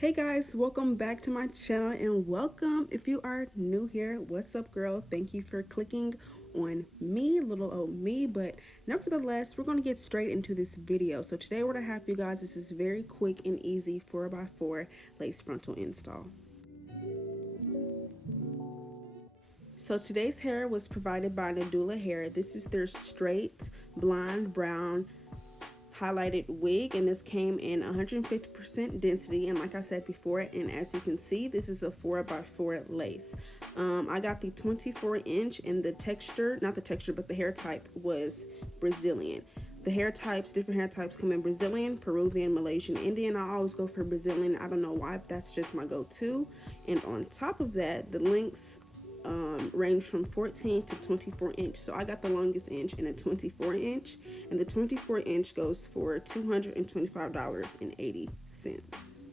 Hey guys, welcome back to my channel and welcome if you are new here. What's up, girl? Thank you for clicking on me, little old me, but nevertheless, we're going to get straight into this video. So today we're going to have you guys, this is very quick and easy 4x4 lace frontal install. So today's hair was provided by Nadula Hair. This is their straight blonde brown highlighted wig, and this came in 150% density, and like I said before, and as you can see, this is a 4x4 lace. I got the 24-inch, and the texture, not the texture, but the hair type was Brazilian. The hair types, different hair types come in Brazilian, Peruvian, Malaysian, Indian. I always go for Brazilian. I don't know why, but that's just my go-to. And on top of that, the lengths range from 14 to 24 inch. So I got the longest inch in a 24 inch, and the 24 inch goes for $225.80.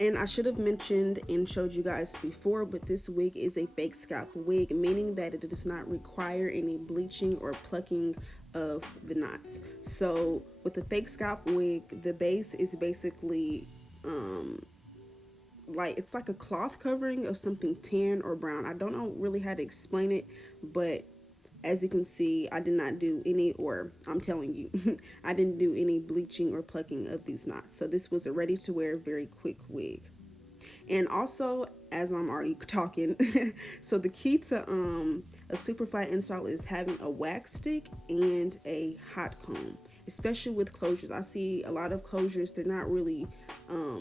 And I should have mentioned and showed you guys before, but this wig is a fake scalp wig, meaning that it does not require any bleaching or plucking of the knots. So with the fake scalp wig, the base is basically like it's like a cloth covering of something tan or brown. I don't know really how to explain it, but as you can see, I did not do any, or I'm telling you, I didn't do any bleaching or plucking of these knots. So this was a ready to wear, very quick wig. And also, as I'm already talking, so the key to a super flat install is having a wax stick and a hot comb, especially with closures. I see a lot of closures, they're not really,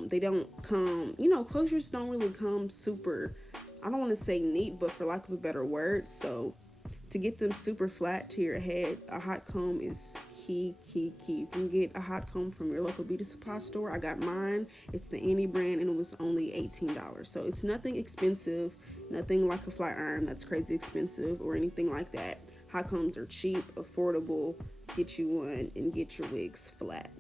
they don't come, closures don't really come super, I don't want to say neat, but for lack of a better word. So to get them super flat to your head, a hot comb is key, key, key. You can get a hot comb from your local beauty supply store. I got mine. It's the Annie brand, and it was only $18. So it's nothing expensive, nothing like a flat iron that's crazy expensive or anything like that. Hot combs are cheap, affordable. Get you one and get your wigs flat.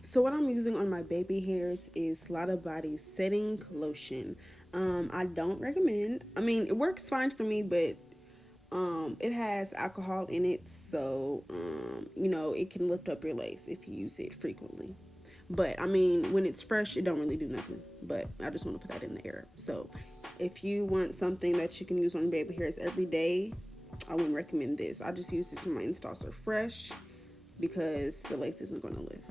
So what I'm using on my baby hairs is Lotta Body Setting Lotion. I don't recommend. I mean, it works fine for me, but it has alcohol in it, so it can lift up your lace if you use it frequently. But I mean, when it's fresh, it don't really do nothing. But I just want to put that in the air. So if you want something that you can use on baby hairs every day, I wouldn't recommend this. I just use this when my installs are fresh because the lace isn't going to lift.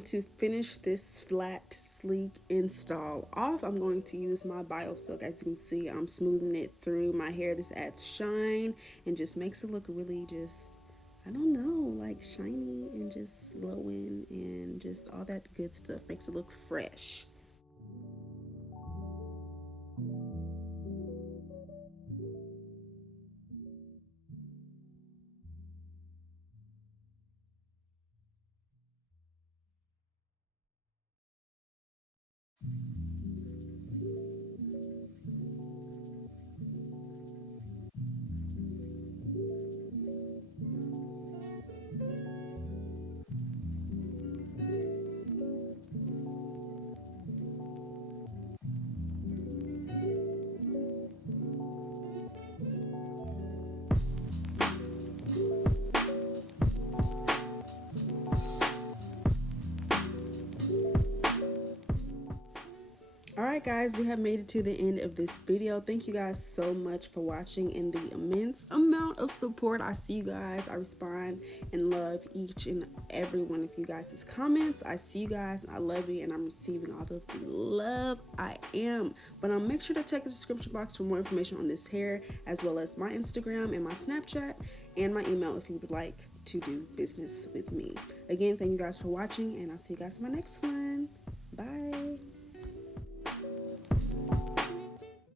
And to finish this flat, sleek install off, I'm going to use my Bio Silk. As you can see, I'm smoothing it through my hair. This adds shine and just makes it look really just, I don't know, like shiny and just glowing and just all that good stuff. Makes it look fresh. Alright guys, we have made it to the end of this video. Thank you guys so much for watching and the immense amount of support. I see you guys. I respond and love each and every one of you guys' comments. I see you guys. I love you and I'm receiving all of the love I am. But make sure to check the description box for more information on this hair, as well as my Instagram and my Snapchat and my email if you would like to do business with me. Again, thank you guys for watching and I'll see you guys in my next one.